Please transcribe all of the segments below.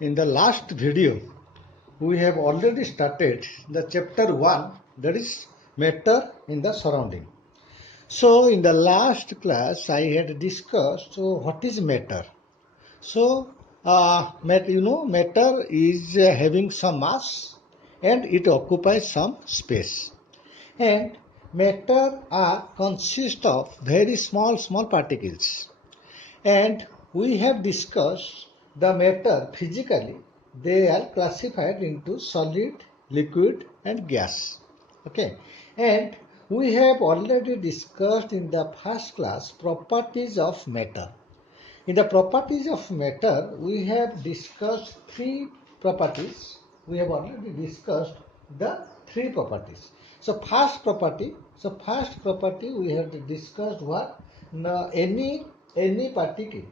In the last video, we have already started the chapter 1, that is matter in the surrounding. So in the last class, I had discussed what is matter. So matter is having some mass and it occupies some space. And matter are consist of very small particles. And we have discussed the matter physically. They are classified into solid, liquid, and gas. Okay, and we have already discussed in the first class properties of matter. In the properties of matter, we have discussed three properties. We have already discussed the three properties. So first property we have discussed what? Now, any particle,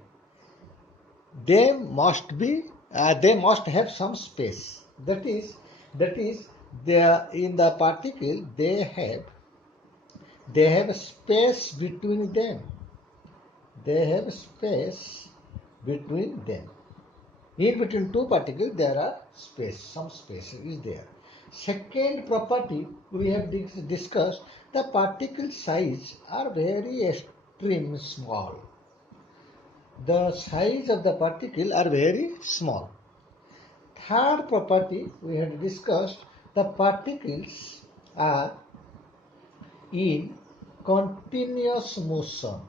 they must have some space. That is in the particle they have a space between them. They have space between them. In between two particles there are some space is there. Second property we have discussed, the particle size are very extreme small. The size of the particle are very small. Third property we have discussed, the particles are in continuous motion.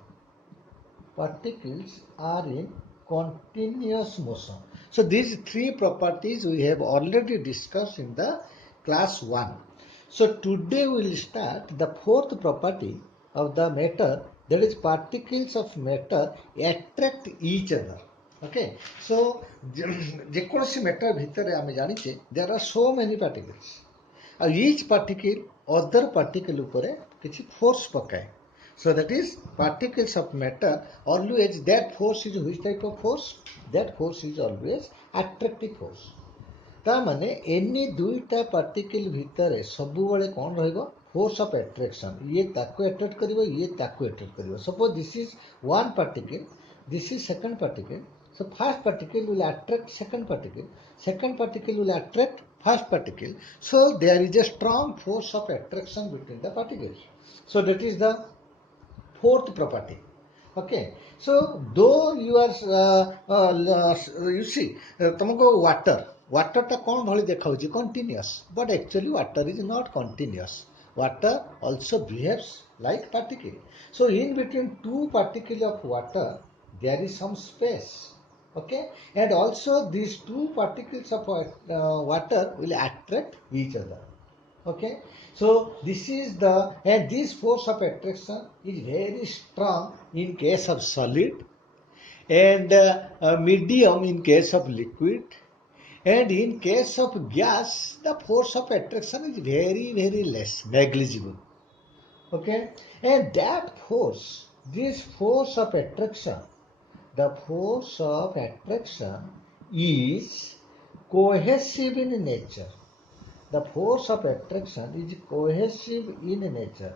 Particles are in continuous motion. So these three properties we have already discussed in the class 1. So today we will start the fourth property of the matter, that is particles of matter attract each other. Okay, so जेकोसी matter भितर आमे जानिचे there are so many particles. Each particle other particle उपरे किछि force पकाए. So that is particles of matter, always that force is which type of force? That force is always attractive force. ता माने any दुईटा particle भितर सबुबले कौन रहइबो? Force of attraction. ये ताको अट्रैक्ट करिवो, ये ताको अट्रैक्ट करिवो. Suppose this is one particle, this is second particle. So first particle will attract second particle will attract first particle. So there is a strong force of attraction between the particles. So that is the fourth property. Okay, so though you are you see तुमको water टा कौन भली देखाउची? Continuous, but actually water is not continuous. Water also behaves like particle. So in between two particles of water there is some space. Okay, and also these two particles of water will attract each other. Okay, so this is and this force of attraction is very strong in case of solid, and medium in case of liquid, and in case of gas the force of attraction is very less, negligible. Okay, and that force, this force of attraction, the force of attraction is cohesive in nature. The force of attraction is cohesive in nature,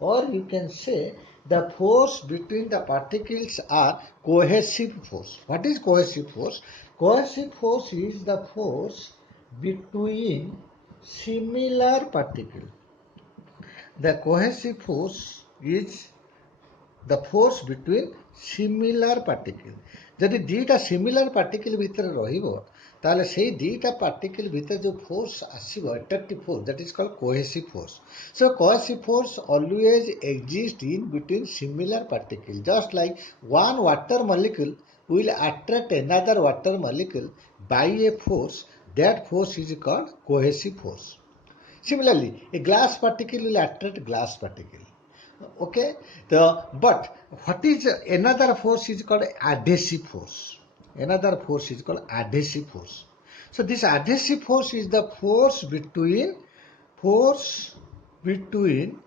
or you can say the force between the particles are cohesive force. What is cohesive force? Cohesive force is the force between similar particles. The cohesive force is the force between similar particle. जदि दीटा similar particle भितर रहिबो ताले सेही दीटा particle भितर जो force आसीबो, attractive force, that is called cohesive force. So cohesive force always exist in between similar particle, just like one water molecule will attract another water molecule by a force. That force is called cohesive force. Similarly, a glass particle will attract glass particle. Okay, but what is another force is called adhesive force. Another force is called adhesive force. So this adhesive force is the force between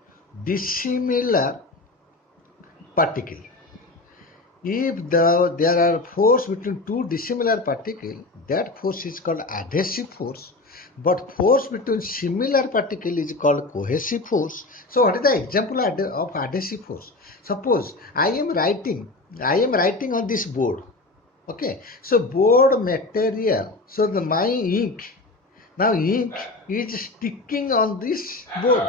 dissimilar particle. If there are force between two dissimilar particles, that force is called adhesive force. But force between similar particle is called cohesive force. So what is the example of adhesive force? Suppose I am writing on this board. Okay, so board material. So my ink, now ink is sticking on this board.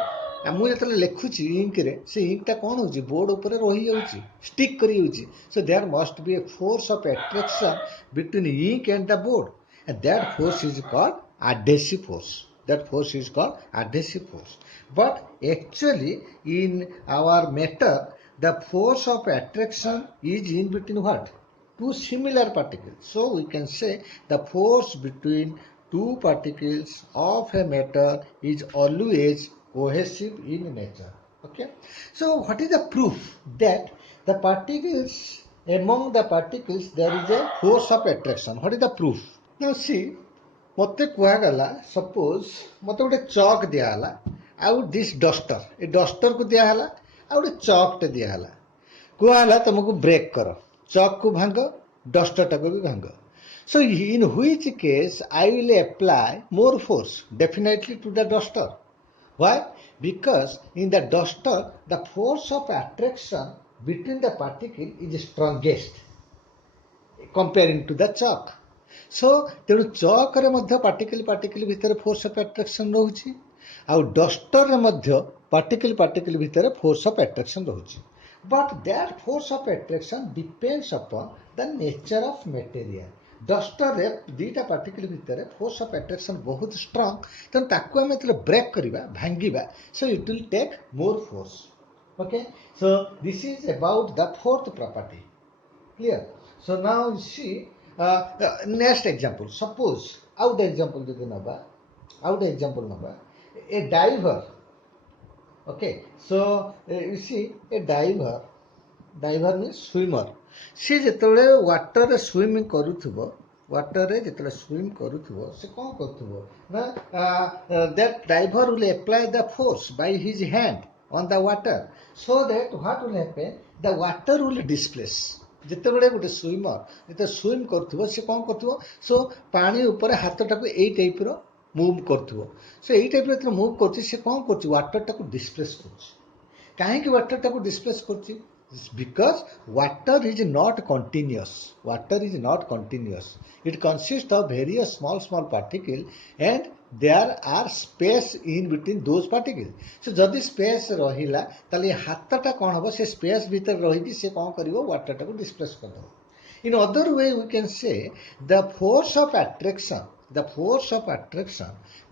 ମୁଁ ଯେତେବେଳେ ଲେଖୁଛି ଇଙ୍କରେ ସେ ଇଙ୍କଟା କ'ଣ ହେଉଛି board ଉପରେ ରହିଯାଉଛି stick କରିଯାଉଛି so there must be a force of attraction between ink and the board and that force is called adhesive force. That force is called adhesive force. But actually in our matter the force of attraction is in between what? Two similar particles. So we can say the force between two particles of a matter is always cohesive in nature. Okay, so what is the proof that the particles among the particles there is a force of attraction? What is the proof? Now see, मते कुआगला suppose मते गोटे चक दियाला आउ this duster A duster को दियाला आउ गोटे चकटे दियाला कुआला तुमको ब्रेक कर चक को भांग डस्टर टाको भी भांग. So in which case I will apply more force definitely to the duster. Why? Because in the duster the force of attraction between the particle is strongest comparing to the chalk. So ତେଣୁ ଚକରେ ମଧ୍ୟ particle ଭିତରେ force of attraction ରହୁଛି ଆଉ ଡଷ୍ଟରରେ ମଧ୍ୟ particle ଭିତରେ force of attraction ରହୁଛି. But that force of attraction depends upon the nature of material. ଡଷ୍ଟରରେ ଦୁଇଟା ପାର୍ଟିକଲ ଭିତରେ ଫୋର୍ସ ଅଫ୍ ଆଟ୍ରାକ୍ସନ୍ ବହୁତ ଷ୍ଟ୍ରଙ୍ଗ ତେଣୁ ତାକୁ ଆମେ ଯେତେବେଳେ ବ୍ରେକ୍ କରିବା ଭାଙ୍ଗିବା so it will take more force. Okay, so this is about the fourth property. Clear? So now you see next example. Suppose out example naba a diver. Okay, so you see a diver means swimmer. सी जेतले water रे swimming करूथबो water रे जेतले swim करूथबो से कोन करथबो ना that diver will apply the force by his hand on the water so that what will happen, the water will displace. ଯେତେବେଳେ ଗୋଟେ ସ୍ୱିମର ଯେତେବେଳେ ସ୍ୱିମ୍ କରୁଥିବ ସେ କ'ଣ କରୁଥିବ ସୋ ପାଣି ଉପରେ ହାତଟାକୁ ଏଇ ଟାଇପ୍ର ମୁଭ୍ କରୁଥିବ. ସୋ ଏଇ ଟାଇପ୍ର ଯେତେବେଳେ ମୁଭ୍ କରୁଛି ସେ କ'ଣ କରୁଛି ୱାଟରଟାକୁ ଡିସପ୍ଲେସ୍ କରୁଛି. କାହିଁକି ୱାଟରଟାକୁ ଡିସପ୍ଲେସ୍ କରୁଛି? Because water is not continuous. Water is not continuous. It consists of various small particles and there are space in between those particles. So जदि space रहिला ताले हाथटा कोन हबो से space भीतर रहिकी से कोन करिवो वाटर टाको डिस्प्लेस कर दो. In other way we can say the force of attraction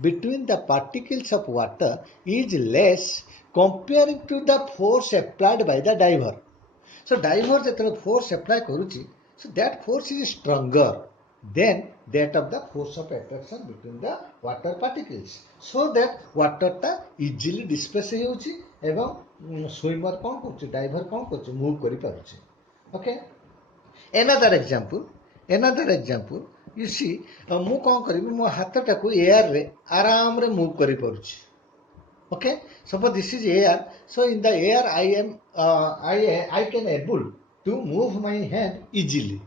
between the particles of water is less comparing to the force applied by the diver. So diver ଯେତେବେଳେ force apply କରୁଛି so that force is stronger than that of the force of attraction between the water particles so that water टा easily displace ହେଇଯାଉଛି ଏବଂ swimmer କ'ଣ କରୁଛି diver କ'ଣ କରୁଛି move କରିପାରୁଛି. Okay, another example you see ମୁଁ କ'ଣ କରିବି ମୋ ହାତଟାକୁ air ରେ ଆରାମରେ move କରିପାରୁଛି. Okay, suppose this is air, so in the air I can able to move my hand easily,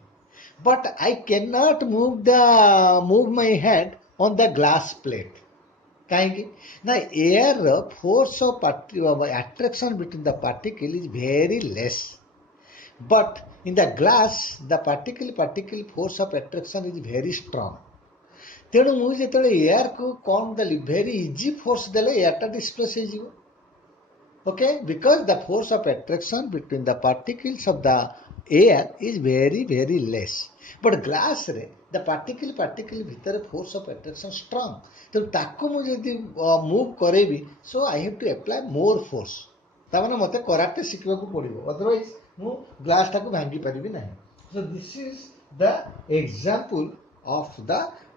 but I cannot move my hand on the glass plate. काहेकि ना air force of attraction between the particle is very less, but in the glass the particle force of attraction is very strong. तेणु मुझे जेतेबेले air को कौन देली very easy force देले एयरटा displace हो जिवो. Okay, because the force of attraction between the particles of the air is very less, but glass रे the particle भीतर force of attraction strong. तो ताको मुझे यदि मूव करेबी so I have to apply more force. तामाने मते karate शिखबाकू पड़िबो, अदरवाइज मु ग्लास टाको भांगी परिबी नाही. So this is the example of the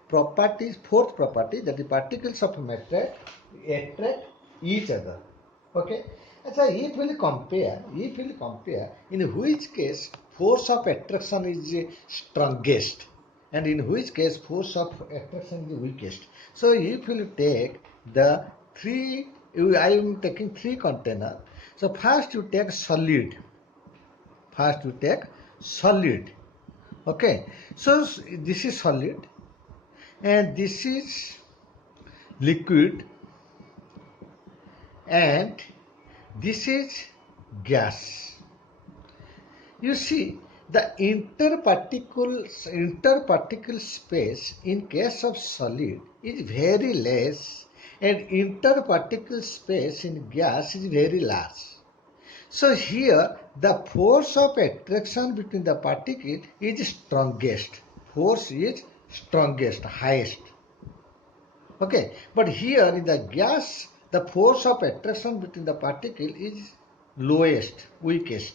properties, fourth property, that the particles of matter attract each other. Okay, so if we'll compare in which case force of attraction is strongest and in which case force of attraction is weakest. So if we'll take the three, I am taking three container. So first you take solid. Okay, so this is solid and this is liquid and this is gas. You see the interparticle space in case of solid is very less and interparticle space in gas is very large. So here the force of attraction between the particle is strongest. Force is strongest, highest. Okay, but here in the gas, the force of attraction between the particle is lowest, weakest.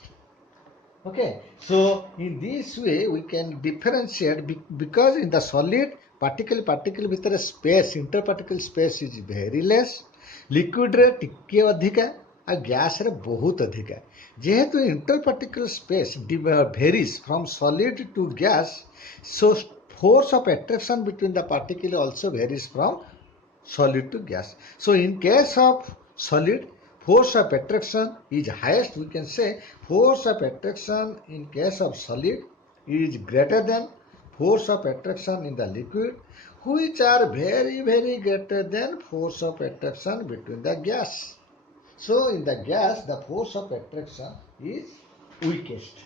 Okay, so in this way we can differentiate because in the solid particle ଭିତରେ space, interparticle space is very less, liquid रे ଟିକେ ଅଧିକା ଆଉ gas ରେ ବହୁତ ଅଧିକା. ଯେହେତୁ interparticle space varies from solid to gas, so force of attraction between the particle also varies from solid to gas. So in case of solid, force of attraction is highest. We can say force of attraction in case of solid is greater than force of attraction in the liquid, which are very greater than force of attraction between the gas. So in the gas, the force of attraction is weakest.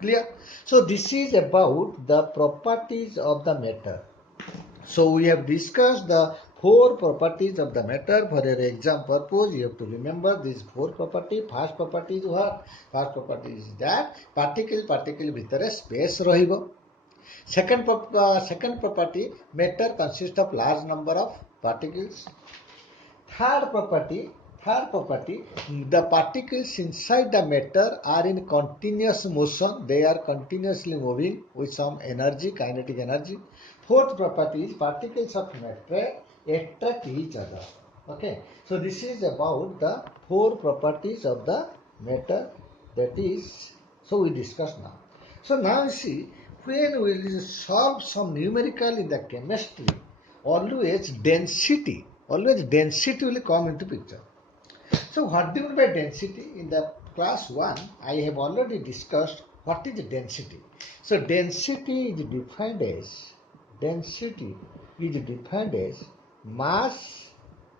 Clear? So this is about the properties of the matter. So we have discussed the four properties of the matter. For your exam purpose, you have to remember these four properties. First property is what? First property is that particle ଭିତରେ space ରହିବ. Second property, matter consists of large number of particles. Third property, the particles inside the matter are in continuous motion. They are continuously moving with some energy, kinetic energy. Fourth property is particles of matter attract each other. Okay, so this is about the four properties of the matter. That is, so we discussed now. So now you see, when we will solve some numerical in the chemistry, always density will come into picture. So what do you mean by density? In the class 1, I have already discussed what is density. So density is defined as mass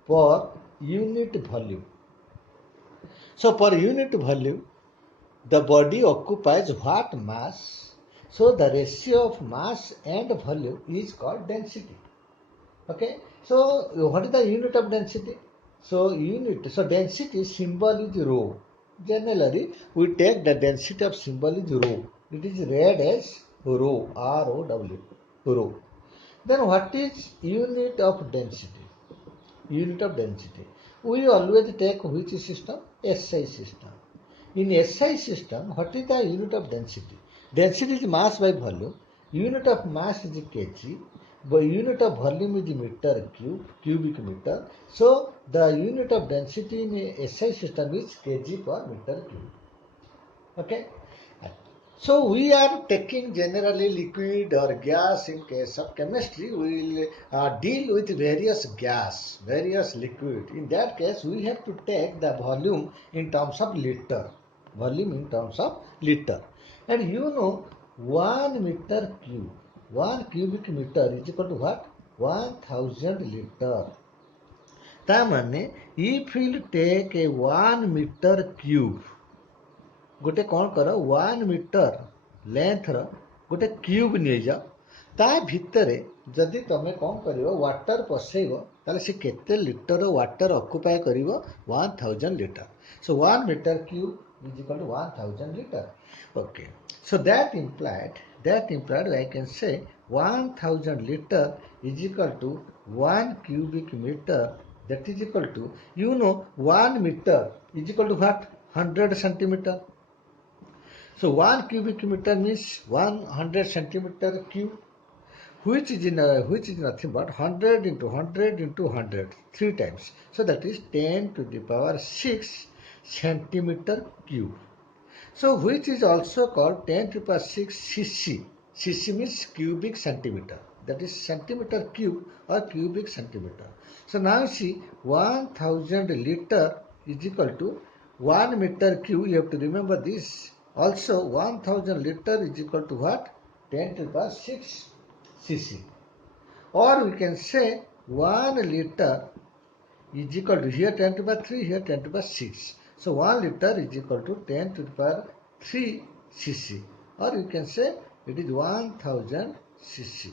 per unit volume. So per unit volume, the body occupies what mass? So the ratio of mass and volume is called density. Okay, so what is the unit of density? So density symbol is rho. Generally, we take the density of symbol is rho. It is read as rho, R-O-W, rho. Then what is unit of density? Unit of density. We always take which system? SI system. In SI system, what is the unit of density? Density is mass by volume. Unit of mass is kg. But unit of volume is meter cube, cubic meter. So the unit of density in SI system is kg per meter cube. Okay. So we are taking generally liquid or gas. In case of chemistry, we will deal with various gas, various liquid. In that case, we have to take the volume in terms of liter. Volume in terms of liter. And you know, 1 meter cube. 1 cubic meter is equal to what? 1000 liter. That means if we will take a 1 meter cube, गोटे कौन कर 1 metre length गोटे cube नहीं जाओ ता भितर जदि तुम कौन कर वाटर पसैब ताले से केते लिटर वाटर ऑक्युपाई करिवो 1000 litre. So 1 meter cube is equal to 1000 liter. Okay, so that implied I can say 1000 liter is equal to 1 cubic meter. That is equal to, 1 meter is equal to what? 100 centimeter. So 1 cubic meter means 100 centimeter cube, which is nothing but 100 into 100 into 100, 3 times. So that is 10 to the power 6 centimeter cube. So which is also called 10 to the power 6 cc. Cc means cubic centimeter. That is centimeter cube or cubic centimeter. So now see 1000 liter is equal to 1 meter cube. You have to remember this. Also 1000 liter is equal to what? 10 to the power 6 cc. Or we can say 1 liter is equal to, here 10 to the power 3, here 10 to the power 6. So 1 liter is equal to 10 to the power 3 cc. or you can say it is 1000 cc.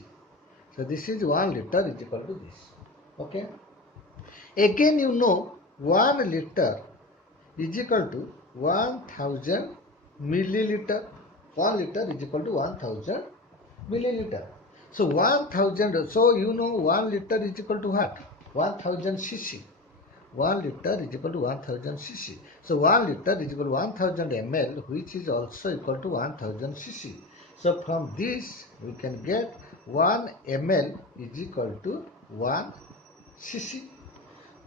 So this is 1 liter is equal to this. Okay. Again, you know 1 liter is equal to 1000 milliliter. 1 liter is equal to 1000 milliliter. So 1000, so you know 1 liter is equal to what? 1000 cc. 1 liter is equal to 1000 cc. So 1 liter is equal to 1000 ml, which is also equal to 1000 cc. So from this we can get 1 ml is equal to 1 cc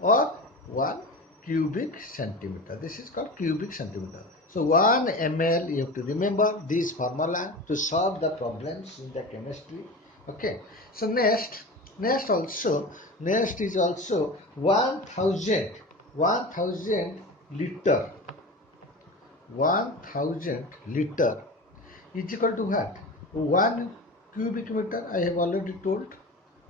or 1 cubic centimeter. This is called cubic centimeter. So 1 ml, you have to remember this formula to solve the problems in the chemistry. Okay. So next is also 1000 liter. 1000 liter is equal to what? 1 cubic meter. I have already told.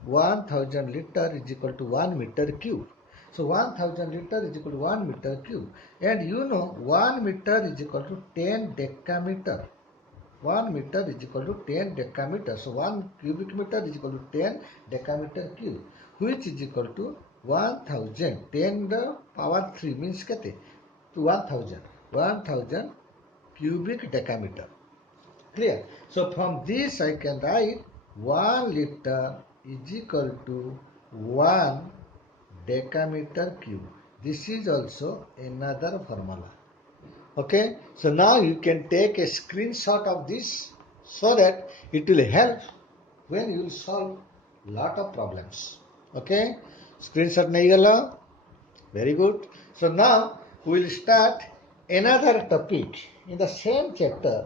1000 liter is equal to 1 meter cube. So 1000 liter is equal to 1 meter cube. And you know 1 meter is equal to 10 decameter. 1 meter is equal to 10 decameter. So 1 cubic meter is equal to 10 decameter cube, which is equal to 1000. 10 the power 3 means kete? 1000. 1000 cubic decameter. Clear? So from this I can write 1 liter is equal to 1 decameter cube. This is also another formula. Okay, so now you can take a screenshot of this so that it will help when you will solve lot of problems. Okay, screenshot nahi gala? Very good. So now we will start another topic in the same chapter,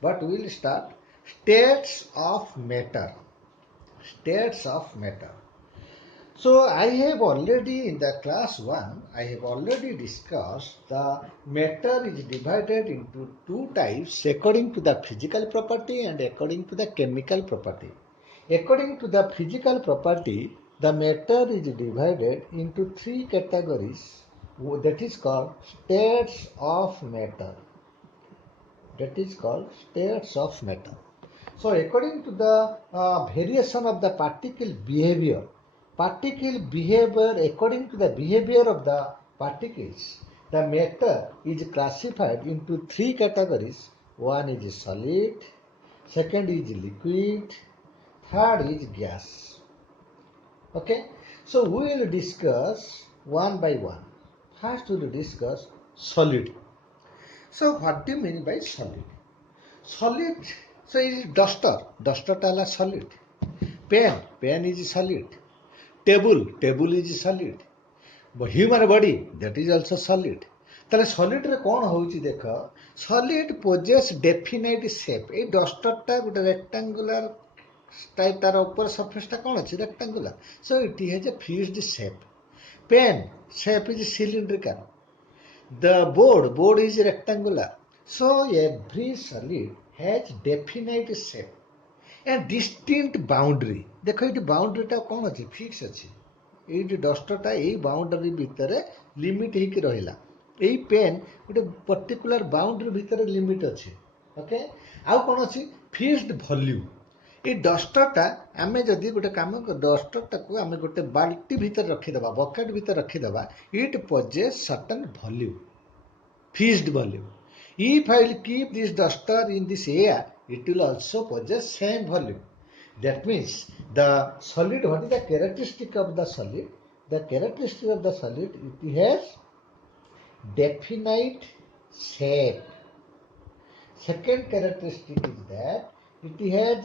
but we will start states of matter. States of matter. So I have already in the class 1, I have already discussed the matter is divided into two types according to the physical property and according to the chemical property. According to the physical property, the matter is divided into three categories, that is called states of matter. That is called states of matter. So according to the variation of the particle behavior, according to the behavior of the particles, the matter is classified into three categories. One is solid, second is liquid, third is gas. Okay, so we will discuss one by one. First we will discuss solid. So what do you mean by solid? Solid, so it is duster. Duster tala solid. Pen is solid. Table is solid. Human body, that is also solid. তাহলে সলিডରେ କ'ଣ ହେଉଛି ଦେଖ, solid possess definite shape. এই ଡଷ୍ଟରଟା ଗୋଟେ rectangular type, ତାର ଉପର surfaceଟା କ'ଣ ଅଛି? Rectangular. So it has a fixed shape. Pen shape is cylindrical. The board is rectangular. So every solid has definite shape and distinct boundary. देखो ये boundaryଟା କ'ଣ ଅଛି? Fix ଅଛି. ଏଇଠି ଡଷ୍ଟରଟା ଏଇ ବାଉଣ୍ଡରୀ ଭିତରେ ଲିମିଟ୍ ହେଇକି ରହିଲା. ଏଇ ପେନ୍ ଗୋଟେ ପର୍ଟିକୁଲାର ବାଉଣ୍ଡରୀ ଭିତରେ ଲିମିଟ୍ ଅଛି. ଓକେ, ଆଉ କ'ଣ ଅଛି? Fixed volume. ଏଇ ଡଷ୍ଟରଟା ଆମେ ଯଦି ଗୋଟେ କାମ, ଡଷ୍ଟରଟାକୁ ଆମେ ଗୋଟେ ବାଲ୍ଟି ଭିତରେ ରଖିଦେବା, ବକେଟ୍ ଭିତରେ ରଖିଦେବା, it possess certain volume, fixed volume. If I will keep this duster in this air, it will also possess same volume. That means the solid, what is the characteristic of the solid? The characteristic of the solid, it has definite shape. Second characteristic is that it has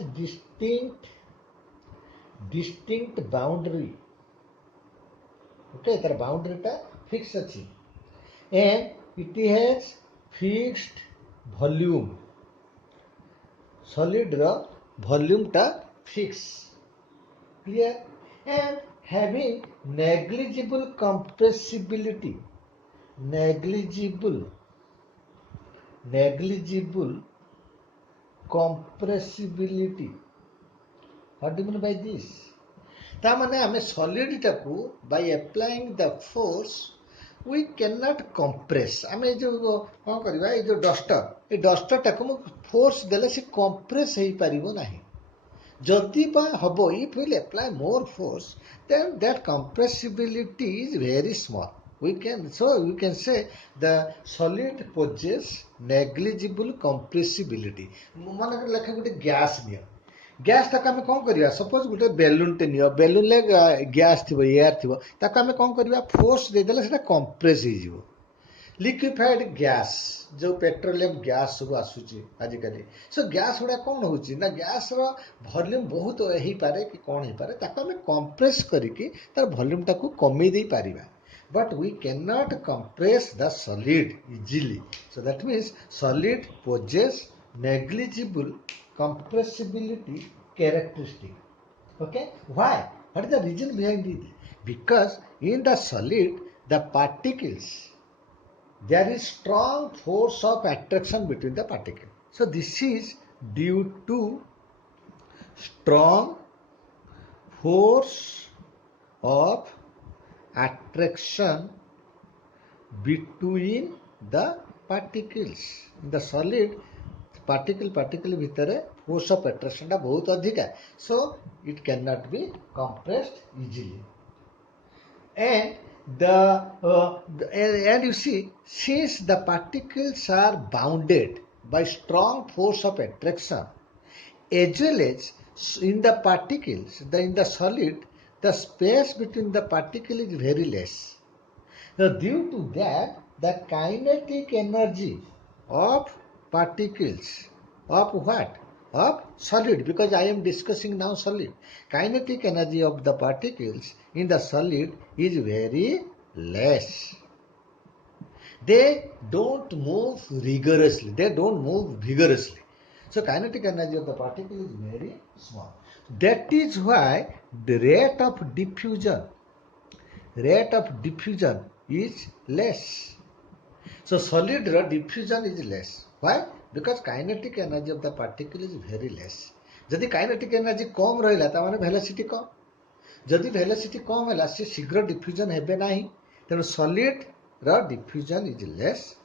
distinct boundary. Okay, the boundary ta fixed achi. And it has fixed volume. Solid ra volume ta fixed. Clear? And having negligible compressibility. Negligible compressibility. What do you mean by this? ता माने हमें solid टाकू by applying the force we cannot compress. आमे जो कौन करवा, ये जो डस्टर ए डस्टरटाକୁ ମୁଁ ଫୋର୍ସ ଦେଲେ ସେ କମ୍ପ୍ରେସ୍ ହେଇପାରିବ ନାହିଁ। ଯଦି ବା ହବ, if we will apply more force, then that compressibility is very small. We can say the solid possess negligible compressibility. ମନେକର ଲେଖା ଗୋଟେ ଗ୍ୟାସ୍ ନିଅ, ଗ୍ୟାସ୍ଟାକୁ ଆମେ କ'ଣ କରିବା, ସପୋଜ ଗୋଟେ ବେଲୁନଟେ ନିଅ, ବେଲୁନରେ ଗ୍ୟାସ୍ ଥିବ, ଏୟାର ଥିବ, ତାକୁ ଆମେ କ'ଣ କରିବା, ଫୋର୍ସ ଦେଇଦେଲେ ସେଟା କମ୍ପ୍ରେସ୍ ହେଇଯିବ। लिक्विफाइड गैस जो पेट्रोलियम गैस सब आसूची आजिकली, सो गैस गुड़ा कौन होची ना, गैस रो वॉल्यूम बहुत हो पारे कि कौन हो पारे, ताको हमें कंप्रेस करके तार वॉल्यूम टाको कमी दे पारिबा, but we can not compress the solid easily. So that means solid possess negligible compressibility characteristic. Okay, why, what is the reason behind it? Because in the solid the particles there is strong force of attraction between the particles. So this is due to strong force of attraction between the particles. In the solid, particle भितर force of attraction टा बहुत अधिक है, so it cannot be compressed easily. And you see, since the particles are bounded by strong force of attraction, as well as in the particles, in the solid, the space between the particle is very less. Now, due to that, the kinetic energy of particles of what? Of solid, because I am discussing now solid. Kinetic energy of the particles in the solid is very less. They don't move rigorously. They don't move vigorously. So kinetic energy of the particle is very small. That is why the rate of diffusion is less. So solid diffusion is less. Why? Because kinetic energy of the particle is very less. जदि kinetic energy कम रहिला ता माने velocity कम, जदि velocity कम हैला से शीघ्र diffusion हेबे नाही, तेणु solid रा diffusion is less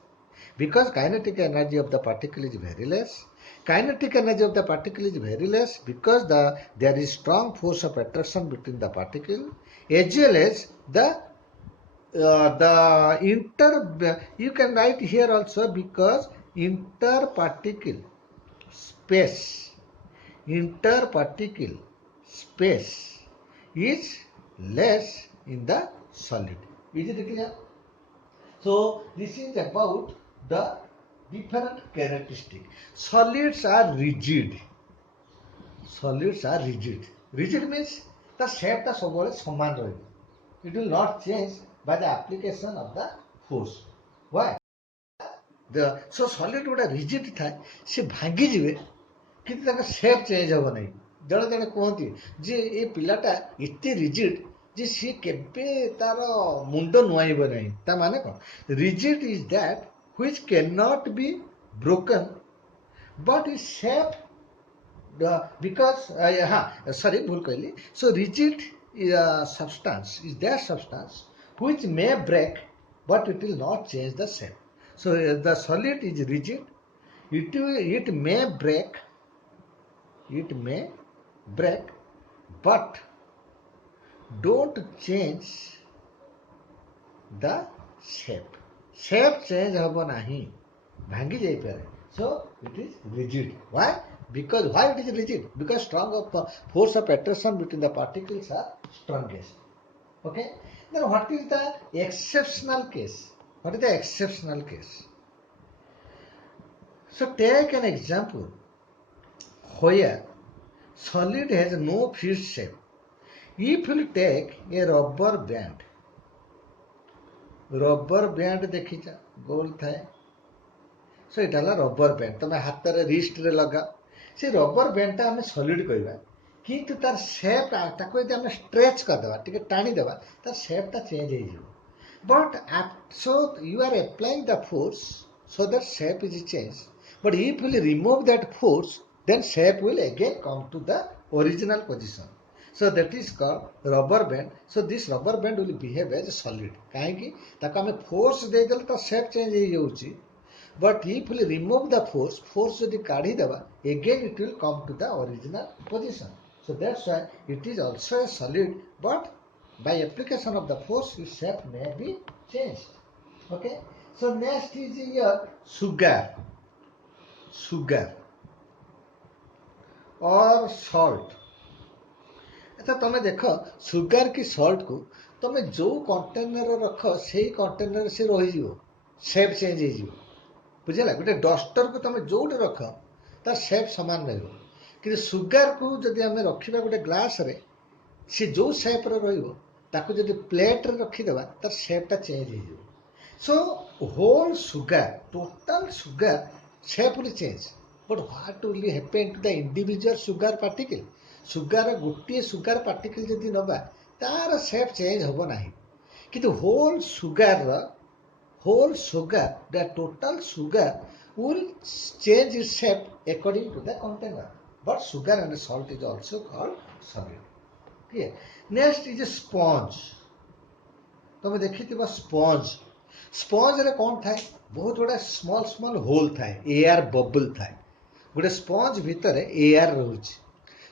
because kinetic energy of the particle is very less. Kinetic energy of the particle is very less because there is strong force of attraction between the particle, as well as you can write here also, because interparticle space is less in the solid. Is it clear? So this is about the different characteristics. Solids are rigid. Rigid means the shape ta सबବେଳେ समान ରହିବ. It will not change by the application of the force. Why? So solid गुड़ा rigid थाए, से भांगी जिवे, किंतु ताका shape change हबो नहीं. जड़े जड़े कहती जे ए पिलाटा इत्ते rigid जे सी केबे तारो मुंडो नुआइबो नहीं. ता माने कोन? Rigid is that which cannot be broken but is shaped because भूल कहली. So rigid substance is that substance which may break but it will not change the shape. So the solid is rigid. It may break but don't change the shape. Shape change habo nahi, bhangi jai pare. So it is rigid. Why? Because why it is rigid? Because strong of force of attraction between the particles are strongest. Okay. Then what is the exceptional case? What is the exceptional case? So take an example where solid has no fixed shape. If you take a rubber band देखिचा गोल थाए. So it is rubber band. तमे हाथ रे wrist रे लगा. से rubber band ता हमें solid कहबा, किंतु तार शेप ताको यदि हमें स्ट्रेच कर देबा, टिके टाणी देबा, तार शेप ता चेंज हो जिवो. But so you are applying the force so that shape is changed. But if you remove that force, then shape will again come to the original position. So that is called rubber band. So this rubber band will behave as a solid. काहे कि ताको हमें force दे देले तो shape change हो जाउची, but if we remove the force যদি কাঢ়ি দেবা, again it will come to the original position. So that's why it is also a solid, but by application of the force its shape may be changed. Okay, so next is here sugar or salt. अच्छा तुम देख sugar की salt को तुम जो container रख से container से रही शेप चेंज हो बुझेगा गोटे डस्टर को तुम जो रख तार शेप सामान रही कि सुगर को जब आम रखा गोटे ग्लास रे सी जो शेप रही प्लेट रे रखीदे तार शेपटा चेंज हो so whole sugar total sugar shape will change but what will happen to the individual sugar particle sugar गोटे सुगर पार्टिकल जदि नवा तार शेप चेंज हम ना कि whole sugar the total sugar will change its shape according to the container. But sugar and salt is also called solid. Clear? Next is a sponge. तुम देखी sponge रे कौन थाए बहुत गुड़ा स्मॉल होल थाए एयर बबल थाए गोटे स्पंज भितर एयर रोचे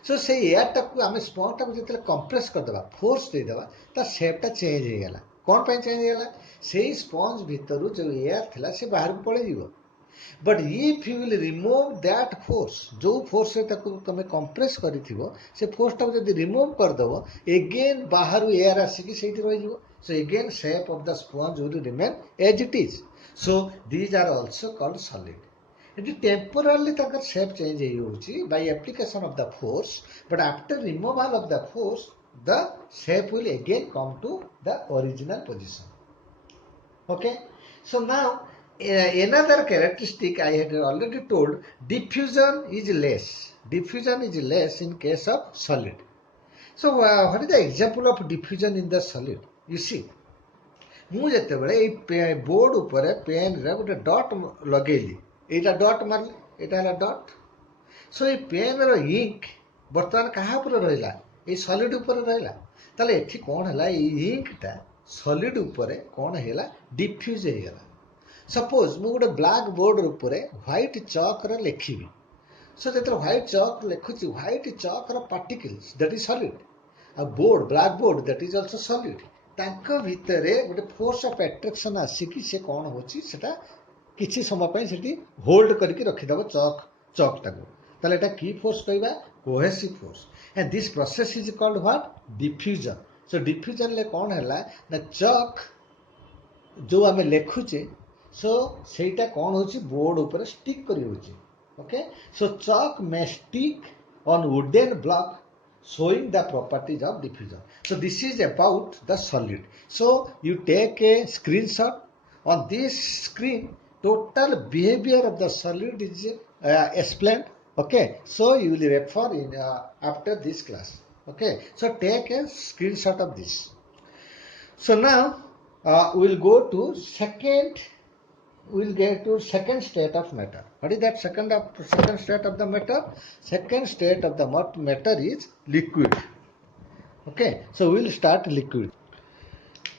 सो से एयर टाक आम स्पंज टाक जो कंप्रेस करदे फोर्स देदेबा ता शेपटा चेंज हो गला कौन पे चेंज हो गला से स्पंज भितर जो एयर थिला से बाहर को पड़े जीवो but if you will remove that force जो फोर्स से तुम कंप्रेस करिथिबो से फोर्स टाक जदि रिमूव करदबो एगेन बाहर एयर आसिकी सेठी रहि जीवो so again shape of the sponge will remain as it is so these are also called solid it temporarily their shape change होउची by application of the force but after removal of the force the shape will again come to the original position okay so now another characteristic I had already told diffusion is less in case of solid so what is the example of diffusion in the solid you see ମୁଁ ଯେତେବେଳେ ଏଇ board ଉପରେ pain ରେ ଗୋଟେ dot ଲଗେଇଲି ଏଇଟା dot ମାରିଲି ଏଇଟା ହେଲା ଡଟ୍ ସୋ ଏଇ ପେନ୍ ର ଇଙ୍କ ବର୍ତ୍ତମାନ କାହା ଉପରେ ରହିଲା ଏଇ ସଲିଡ୍ ଉପରେ ରହିଲା ତାହେଲେ ଏଠି କ'ଣ ହେଲା ଏଇ ଇଙ୍କଟା ସଲିଡ୍ ଉପରେ କ'ଣ ହେଇଗଲା ଡିଫ୍ୟୁଜ୍ ହେଇଗଲା ସପୋଜ ମୁଁ ଗୋଟେ ବ୍ଲାକ୍ ବୋର୍ଡ ଉପରେ ହ୍ୱାଇଟ୍ ଚକ୍ରେ ଲେଖିବି ସୋ ଯେତେବେଳେ ହ୍ୱାଇଟ୍ ଚକ୍ ଲେଖୁଛି white Chakra particles that is solid ଆଉ board black board that is also solid तांको भितरे गोटे फोर्स ऑफ एट्रैक्शन आसिकी से कौन होची सेटा किछि समय पय सेठी होल्ड करके रखिदबो चॉक टाको ताले एटा की फोर्स कहबा cohesive force and this process is called what diffusion so diffusion ले कौन हैला ना चॉक जो आमे लेखुचे सो सेटा कौन होची बोर्ड ऊपर स्टिक करी होची okay so chalk may stick on wooden block showing the properties of diffusion. So this is about the solid. So you take a screenshot. On this screen, total behavior of the solid is explained. Okay. So you will refer in after this class. Okay. So take a screenshot of this. So now we will go to second. We will get to second state of matter. What is that second state of the matter? Second state of the matter is liquid. Okay, so we will start liquid.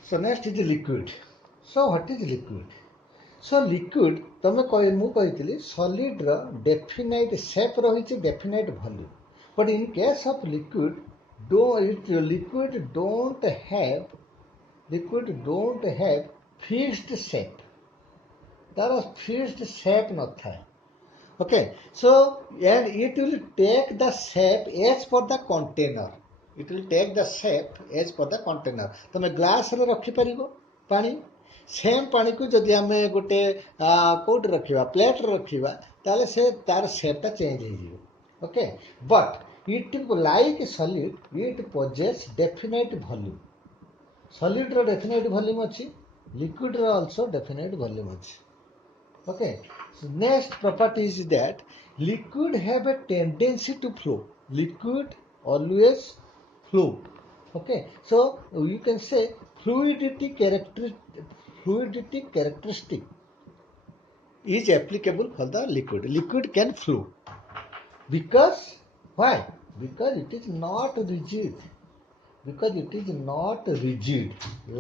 So next is liquid. So what is liquid? So liquid, ମୁଁ କହିଥିଲି solid ର definite shape ରହିଛି definite volume. But in case of liquid, liquid don't have fixed shape. There is fixed shape not there. Okay, so and it will take the shape as per the container. It will take the shape as per the container. तमे glass रे रखि परिबो पानी same पानी को जदि आमे गोटे coat रखिबा plate रे रखिबा ताले से तार शेपटा चेंज हो जिवो okay but it like solid it possess definite volume solid रो डेफिनेट वॉल्यूम अछि लिक्विड रो आल्सो डेफिनेट वॉल्यूम अछि okay so next property is that liquid have a tendency to flow liquid always flow okay so you can say fluidity characteristic is applicable for the liquid can flow because why because it is not rigid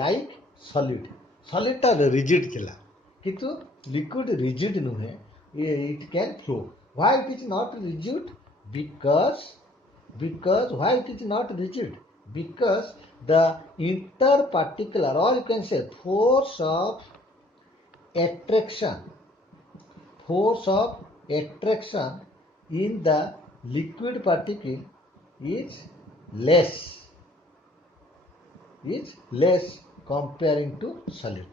like solid ta rigid thila किंतु liquid rigid नुहे, it can flow. Why it is not rigid? Because why it is not rigid? Because the interparticular, or you can say attraction force of attraction in the liquid particle is less comparing to solid.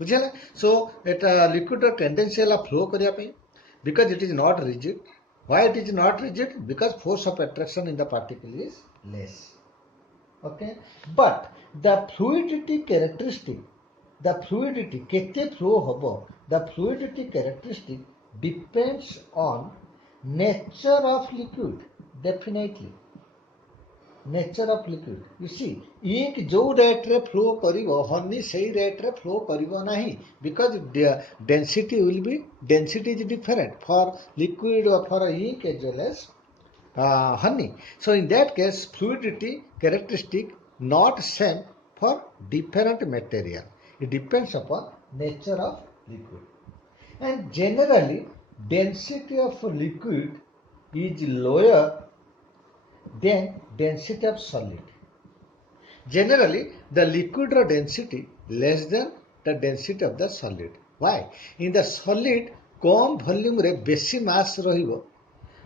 बुझे? So एटा liquid tendency है flow करिया पे, because it is not rigid. Why it is not rigid? Because force of attraction in the particle is less. Okay, but the fluidity characteristic, the fluidity kete flow hobo, the fluidity characteristic depends on nature of liquid. Definitely nature of liquid. You see, ink जो rate रे flow करिवो, honey सही rate रे flow करिवो नहीं, because the density is different for liquid or for ink as well as honey. So in that case, fluidity characteristic not same for different material. It depends upon nature of liquid. And generally, density of liquid is lower than density of solid. Generally, the liquid density less than the density of the solid. Why? In the solid, come volume रे बेसी mass रहिबो,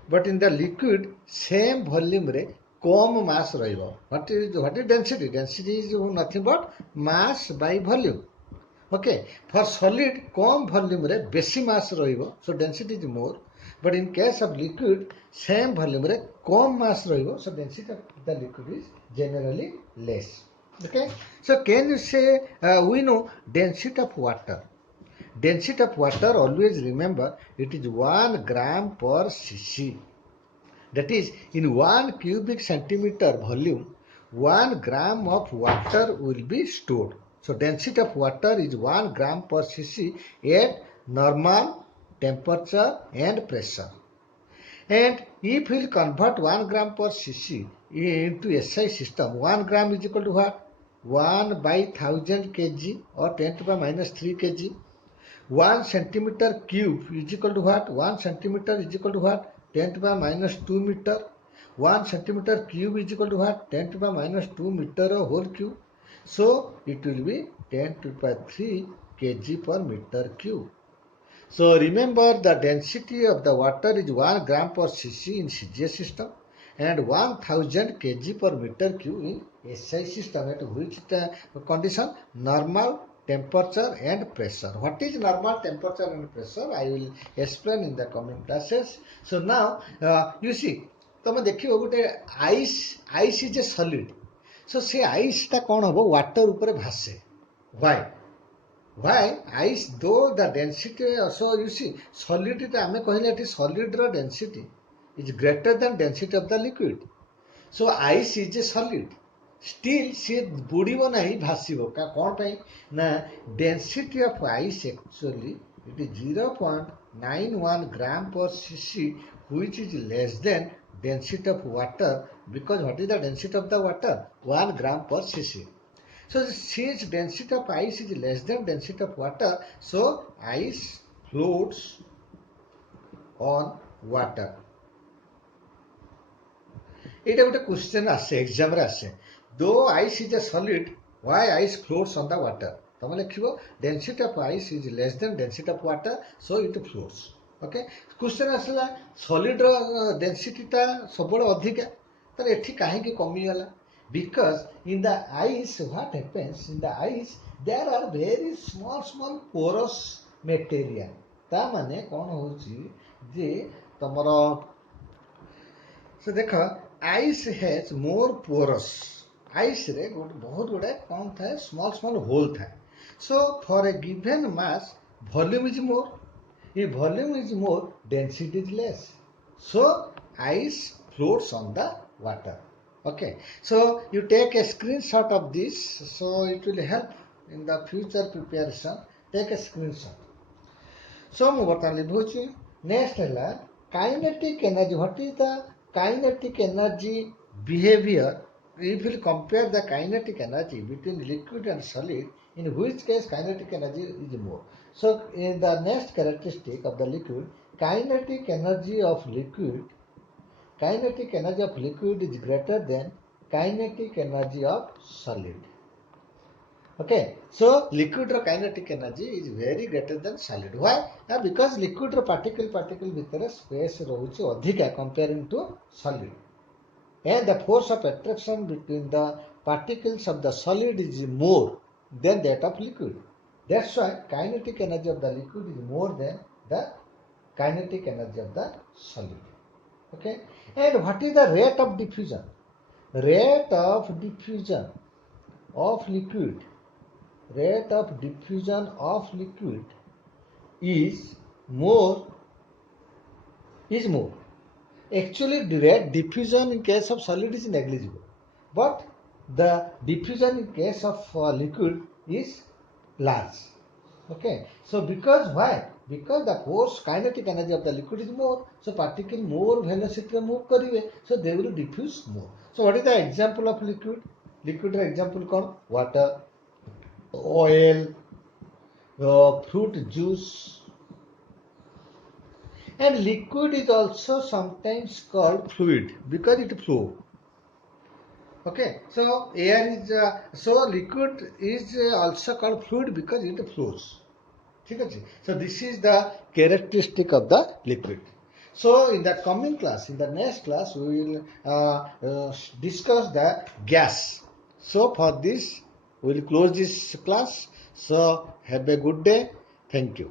but in the liquid same volume रे कम mass रहिबो. What is density? Density is nothing but mass by volume. Okay, for solid come volume रे बेसी mass रहिबो, so density is more. But in case of liquid, same volume रे कम mass रहिबो, so density of the liquid is generally less. Okay, so can you say we know density of water? Density of water, always remember, it is 1 gram per cc. That is, in 1 cubic centimeter volume, 1 gram of water will be stored. So density of water is 1 gram per cc at normal temperature and pressure. And if we convert 1 gram per cc into SI system, 1 gram is equal to what? 1 by 1000 kg or 10 to the minus 3 kg. 1 centimeter cube is equal to what? 1 centimeter is equal to what? 10 to the minus 2 meter. 1 centimeter cube is equal to what? 10 to the minus 2 meter whole cube. So it will be 10 to the power 3 kg per meter cube. So remember, the density of the water is 1 gram per cc in CGS system and 1000 kg per meter cube in SI system. At which condition? Normal temperature and pressure. What is normal temperature and pressure? I will explain in the coming classes. So now you see, तमे देखियो गोटे ice is a solid. So से ice टा कौन होबो? Water ऊपर भासे. Why? Why? Ice, though the density also, you see, solidity आमे कहले एटी solid रो density is greater than density of the liquid. So ice is a solid. Still से बुड़ीबो नहीं, भासीबो. कौन ପାଇଁ? ना density of ice actually it is 0.91 gram per cc, which is less than density of water, because what is the density of the water? 1 gram per cc. So since density of ice is less than density of water, so ice floats on water. এটা ଗୋଟେ question আসে, exam ରେ আসେ. Though ice is a solid, why ice floats on the water? ତମେ ଲେଖିବ density of ice is less than density of water, so it floats. Okay, question ଆସିଲା solid ର density ଟା ସବୁବେଳେ ଅଧିକା, ତାହେଲେ ଏଠି କାହିଁକି କମିଗଲା? Because in the ice, what happens? In the ice, there are very small porous material. ता माने कौन होची जे तमरो, so देखो ice has more porous. Ice रे बहुत गुडे कौन था? Small hole था. So for a given mass, volume is more. If volume is more, density is less. So ice floats on the water. Okay, so you take a screenshot of this, so it will help in the future preparation. Take a screenshot. So ମୁଁ ବର୍ତ୍ତମାନ ଲିଭୁଛି. Next ହେଲା kinetic energy. What is the kinetic energy behavior if we compare the kinetic energy between liquid and solid? In which case kinetic energy is more? So in the next characteristic of the liquid, kinetic energy of liquid is greater than kinetic energy of solid. Okay, so liquid kinetic energy is very greater than solid. Why? Because liquid particle ଭିତରେ space ରହୁଛି ଅଧିକା comparing to solid, and the force of attraction between the particles of the solid is more than that of liquid. That's why kinetic energy of the liquid is more than the kinetic energy of the solid. Okay, and what is the rate of diffusion? Rate of diffusion of liquid is more. Actually, direct diffusion in case of solid is negligible, but the diffusion in case of liquid is large. Okay, so because why? Because the force kinetic energy of the liquid is more, so particle more velocity move karibe, so they will diffuse more. So what is the example of liquid? Liquid example called water, oil, fruit juice, and liquid is also sometimes called fluid because it flows. Okay, so air is so liquid is also called fluid because it flows. So this is the characteristic of the liquid. So in the coming class, in the next class, we will discuss the gas. So for this, we will close this class. So have a good day. Thank you.